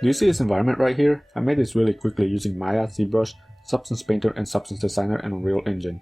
Do you see this environment right here? I made this really quickly using Maya, Zbrush, Substance Painter and Substance Designer and Unreal Engine.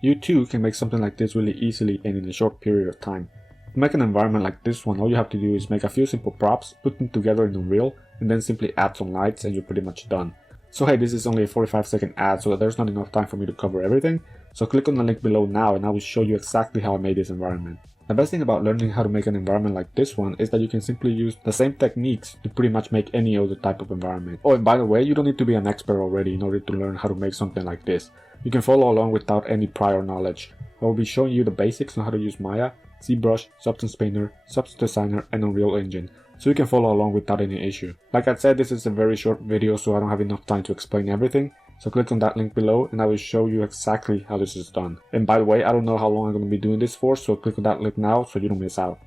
You too can make something like this really easily and in a short period of time. To make an environment like this one, all you have to do is make a few simple props, put them together in Unreal, and then simply add some lights and you're pretty much done. So hey, this is only a 45-second ad, so there's not enough time for me to cover everything, so click on the link below now and I will show you exactly how I made this environment. The best thing about learning how to make an environment like this one is that you can simply use the same techniques to pretty much make any other type of environment. Oh, and by the way, you don't need to be an expert already in order to learn how to make something like this. You can follow along without any prior knowledge. I will be showing you the basics on how to use Maya, ZBrush, Substance Painter, Substance Designer and Unreal Engine, so you can follow along without any issue. Like I said, this is a very short video, so I don't have enough time to explain everything. So click on that link below and I will show you exactly how this is done. And by the way, I don't know how long I'm going to be doing this for, so click on that link now so you don't miss out.